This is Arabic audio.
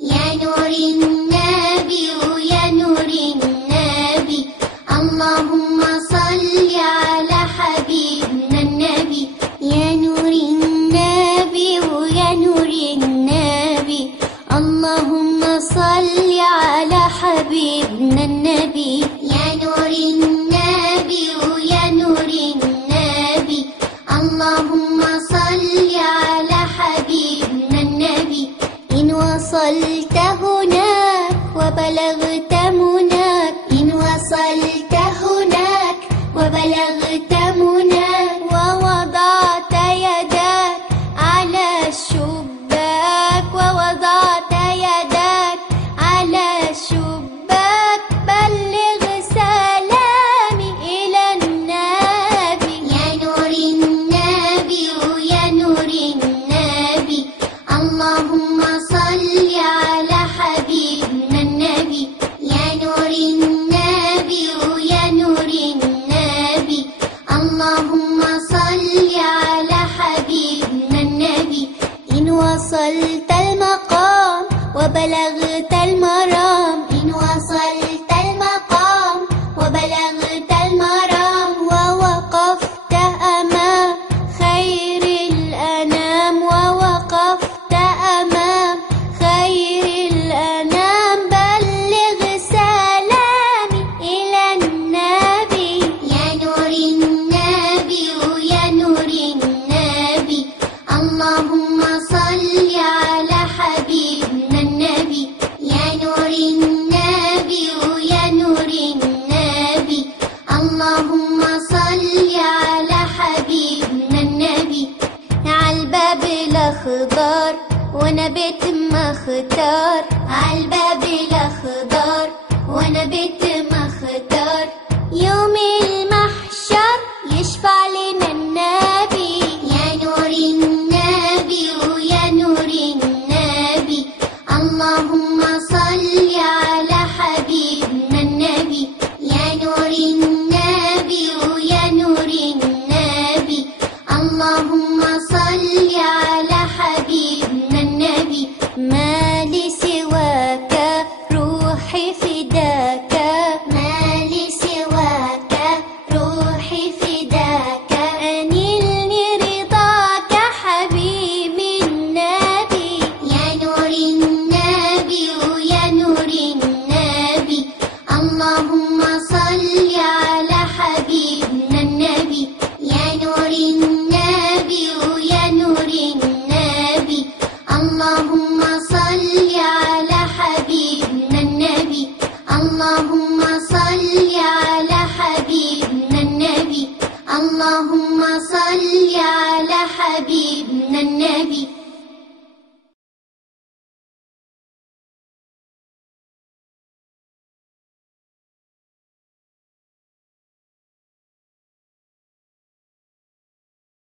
يا نور النبي يا نور النبي اللهم صل على حبيبنا النبي يا نور النبي يا نور النبي اللهم صل على حبيبنا النبي يا نور النبي يا نور النبي اللهم صل على حبيبنا النبي إن وصلت هناك وبلغت مناك إن وصلت هناك وبلغت مناك ووضعت يدك على الشباك ووضعت يدك على الشباك بلغ سلامي إلى النبي يا نور النبي يا نور النبي اللهم صل على حبيبنا النبي يا نور النبي يا نور النبي اللهم صل على حبيبنا النبي إن وصلت المقام وبلغت المرام إن وصلت المقام وبلغت المرام ووقفت أمام خير الأنام ووقفت أمام خير الأنام بلغ سلامي إلى النبي يا نور النبي يا نور النبي اللهم صل على حبيبنا النبي يا نور النبي يا نور النبي اللهم صل على حبيبنا النبي عالباب الأخضر وانا بيت مختار عالباب الأخضر وانا بيت مختار يوم المحشر يشفع لنا النبي يا نور النبي يا نور النبي اللهم صل على حبيبنا النبي يا نور النبي يا نور النبي اللهم صل على حبيبنا النبي ما لي سواك روحي فداك ما لي سواك روحي فداك أنلني رضاك حبيبي النبي يا نور النبي يا نور النبي اللهم صل على حبيبنا النبي يا نور النبي يا نور النبي اللهم صل على حبيبنا النبي اللهم صل على حبيبنا النبي اللهم صل على حبيبنا النبي